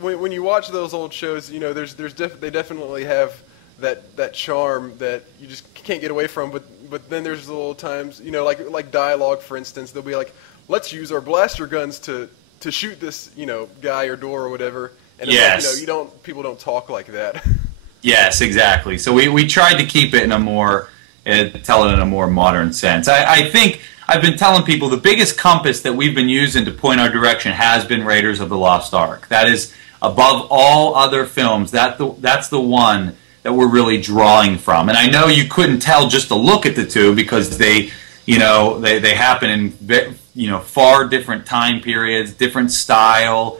when you watch those old shows, you know, they definitely have that charm that you just can't get away from. But then there's little times, you know, like dialogue, for instance, they'll be like, let's use our blaster guns to shoot this, you know, guy or door or whatever. And Yes. it's like, you know, people don't talk like that. Yes, exactly. So we tried to keep it in a more, tell it in a more modern sense. I think I've been telling people the biggest compass that we've been using to point our direction has been Raiders of the Lost Ark. That is, above all other films, that's the one that we're really drawing from. And I know you couldn't tell just to look at the two because they happen in, you know, far different time periods, different style,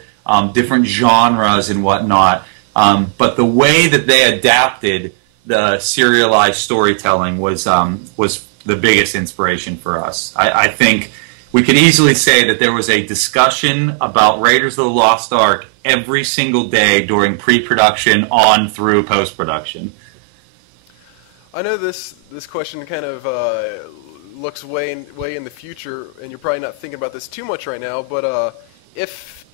different genres and whatnot. But the way that they adapted the serialized storytelling was the biggest inspiration for us. I think we could easily say that there was a discussion about Raiders of the Lost Ark every single day during pre-production on through post-production. I know this question kind of looks way in the future, and you're probably not thinking about this too much right now. But if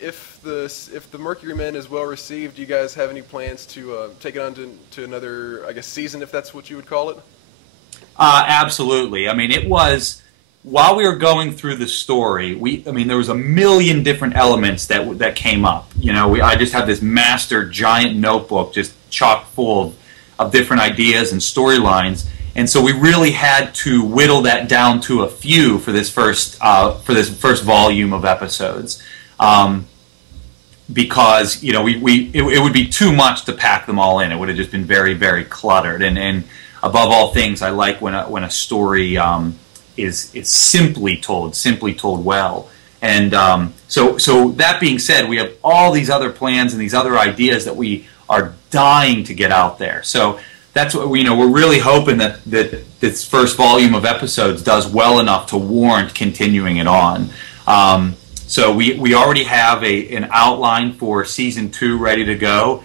the Mercury Men is well received, do you guys have any plans to take it on to another, I guess, season, if that's what you would call it? Absolutely. I mean, it was, while we were going through the story, there was a million different elements that came up. You know, I just had this master giant notebook just chock full of different ideas and storylines, and so we really had to whittle that down to a few for this first volume of episodes. Because, you know, it would be too much to pack them all in. It would have just been very, very cluttered. And above all things, I like when a story is simply told well. And so that being said, we have all these other plans and these other ideas that we are dying to get out there. So that's what we're really hoping that this first volume of episodes does well enough to warrant continuing it on. So we already have an outline for Season 2 ready to go.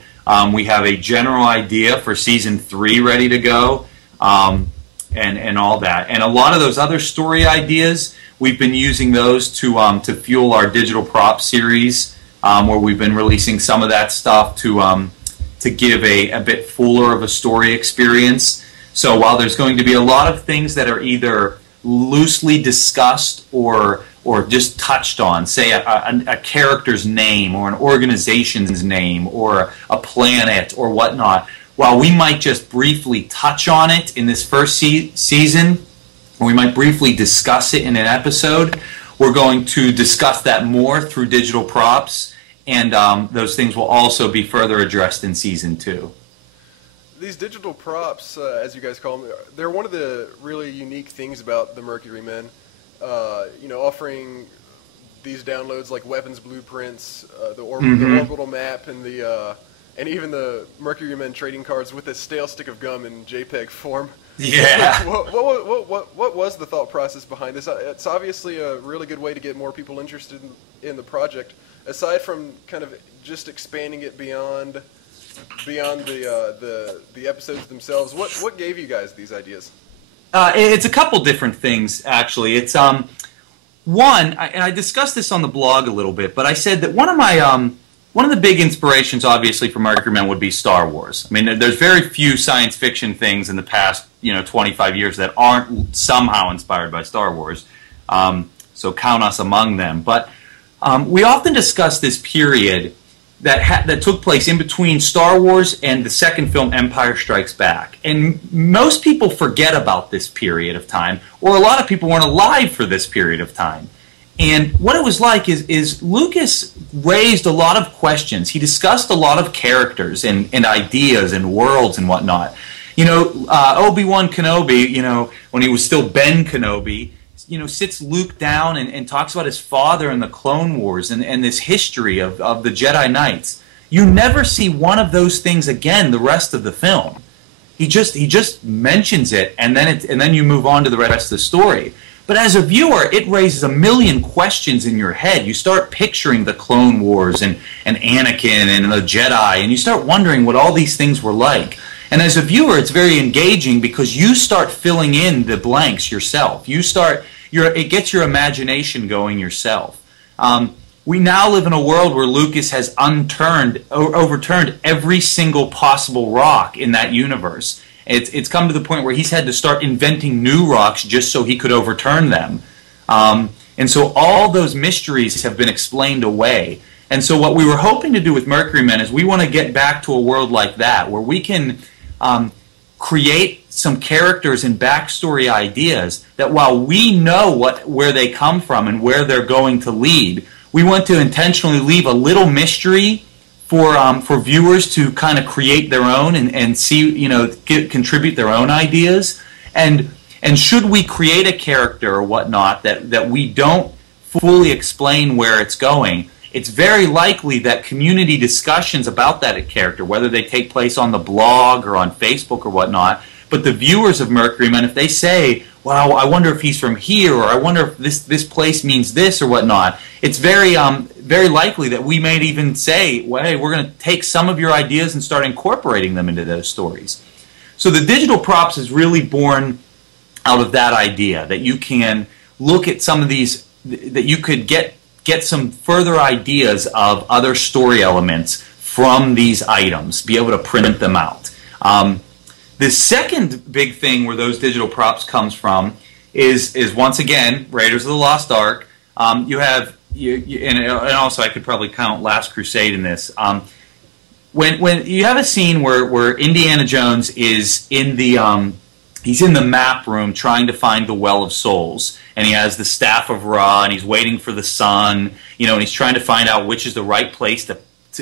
We have a general idea for Season 3 ready to go, and all that. And a lot of those other story ideas, we've been using those to fuel our digital prop series, where we've been releasing some of that stuff to give a bit fuller of a story experience. So while there's going to be a lot of things that are either loosely discussed or just touched on, say a character's name or an organization's name or a planet or whatnot, while we might just briefly touch on it in this first season, or we might briefly discuss it in an episode, we're going to discuss that more through digital props, and those things will also be further addressed in Season 2. These digital props, as you guys call them, they're one of the really unique things about the Mercury Men. You know, offering these downloads like weapons blueprints, the orbital map, and even the Mercury Men trading cards with a stale stick of gum in JPEG form. Yeah. What was the thought process behind this? It's obviously a really good way to get more people interested in the project. Aside from kind of just expanding it beyond the episodes themselves, what gave you guys these ideas? It's a couple different things, actually. It's one, and I discussed this on the blog a little bit, but I said that one of the big inspirations, obviously, for Mercury Men would be Star Wars. I mean, there's very few science fiction things in the past, 25 years that aren't somehow inspired by Star Wars. So count us among them. But we often discuss this period that took place in between Star Wars and the second film, Empire Strikes Back. And most people forget about this period of time, or a lot of people weren't alive for this period of time. And what it was like is Lucas raised a lot of questions. He discussed a lot of characters and ideas and worlds and whatnot. Obi-Wan Kenobi, when he was still Ben Kenobi, sits Luke down and talks about his father and the Clone Wars and this history of the Jedi Knights. You never see one of those things again the rest of the film. He just mentions it, and then you move on to the rest of the story. But as a viewer, it raises a million questions in your head. You start picturing the Clone Wars and Anakin and the Jedi, and you start wondering what all these things were like. And as a viewer, it's very engaging because you start filling in the blanks yourself. It gets your imagination going yourself. we now live in a world where Lucas has overturned every single possible rock in that universe. It's come to the point where he's had to start inventing new rocks just so he could overturn them. And so all those mysteries have been explained away. And so what we were hoping to do with Mercury Men is we want to get back to a world like that, where we can create some characters and backstory ideas that, while we know where they come from and where they're going to lead, we want to intentionally leave a little mystery for viewers to kind of create their own and see, contribute their own ideas. And should we create a character or whatnot that we don't fully explain where it's going, it's very likely that community discussions about that character, whether they take place on the blog or on Facebook or whatnot, but the viewers of Mercury Men, if they say, well, I wonder if he's from here, or I wonder if this place means this or whatnot, it's very likely that we may even say, well, hey, we're going to take some of your ideas and start incorporating them into those stories. So the digital props is really born out of that idea, that you can look at some of these, that you could get some further ideas of other story elements from these items, be able to print them out. The second big thing where those digital props comes from is once again Raiders of the Lost Ark. You have and also I could probably count Last Crusade in this. When you have a scene where Indiana Jones is in the he's in the map room trying to find the Well of Souls, and he has the Staff of Ra, and he's waiting for the sun, and he's trying to find out which is the right place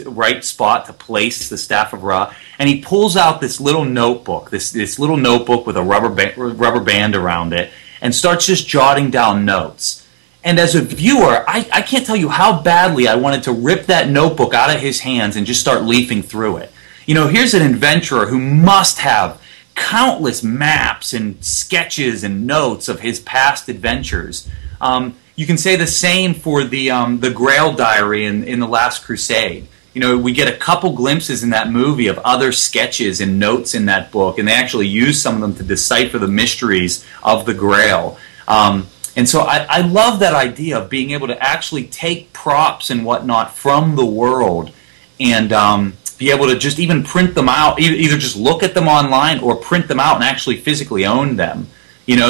right spot to place the Staff of Ra, and he pulls out this little notebook, this little notebook with a rubber band around it, and starts just jotting down notes. And as a viewer, I can't tell you how badly I wanted to rip that notebook out of his hands and just start leafing through it. Here's an adventurer who must have countless maps and sketches and notes of his past adventures. You can say the same for the Grail Diary in The Last Crusade. We get a couple glimpses in that movie of other sketches and notes in that book, and they actually use some of them to decipher the mysteries of the Grail. And so I love that idea of being able to actually take props and whatnot from the world and be able to just even print them out, either just look at them online or print them out and actually physically own them.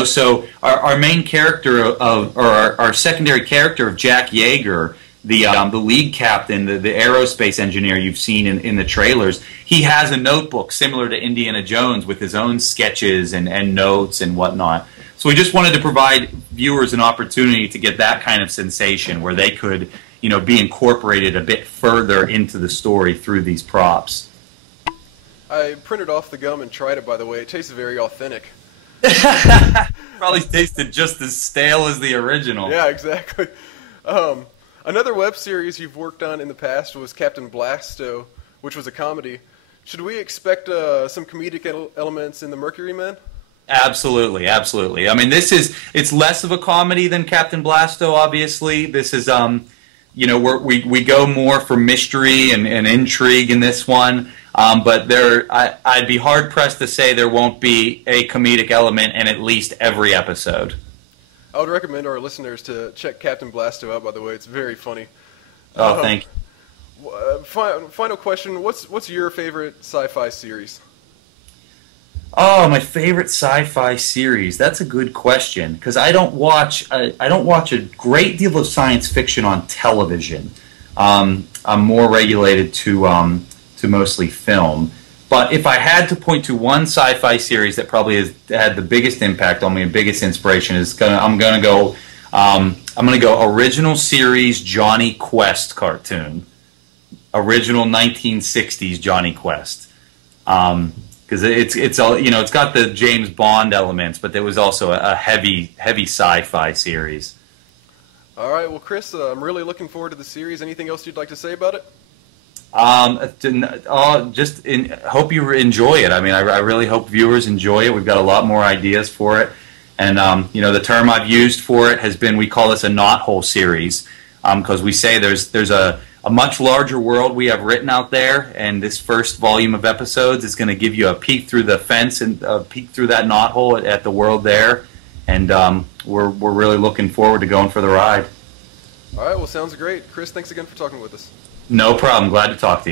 So our main character or our secondary character of Jack Yeager, the league captain, the aerospace engineer you've seen in the trailers, he has a notebook similar to Indiana Jones with his own sketches and notes and whatnot. So we just wanted to provide viewers an opportunity to get that kind of sensation where they could, be incorporated a bit further into the story through these props. I printed off the gum and tried it, by the way. It tastes very authentic. Probably tasted just as stale as the original. Yeah, exactly. Another web series you've worked on in the past was Captain Blasto, which was a comedy. Should we expect some comedic elements in the Mercury Men? Absolutely, absolutely. I mean, it's less of a comedy than Captain Blasto, obviously. This is, we go more for mystery and intrigue in this one. But I'd be hard-pressed to say there won't be a comedic element in at least every episode. I would recommend our listeners to check Captain Blasto out, by the way. It's very funny. Oh, thank you. Final question. What's your favorite sci-fi series? Oh, my favorite sci-fi series. That's a good question, because I don't watch a great deal of science fiction on television. I'm more regulated to mostly film. But if I had to point to one sci-fi series that probably has had the biggest impact on me and biggest inspiration, I'm gonna go original series Jonny Quest cartoon, original 1960s Jonny Quest. Because it's all, it's got the James Bond elements, but there was also a heavy sci-fi series. All right, well, Chris, I'm really looking forward to the series. Anything else you'd like to say about it? Hope you enjoy it. I mean, I really hope viewers enjoy it. We've got a lot more ideas for it, and the term I've used for it has been, we call this a knothole series, because we say there's a much larger world we have written out there, and this first volume of episodes is going to give you a peek through the fence and a peek through that knothole at the world there, and we're really looking forward to going for the ride. All right, well, sounds great. Chris, thanks again for talking with us. No problem. Glad to talk to you.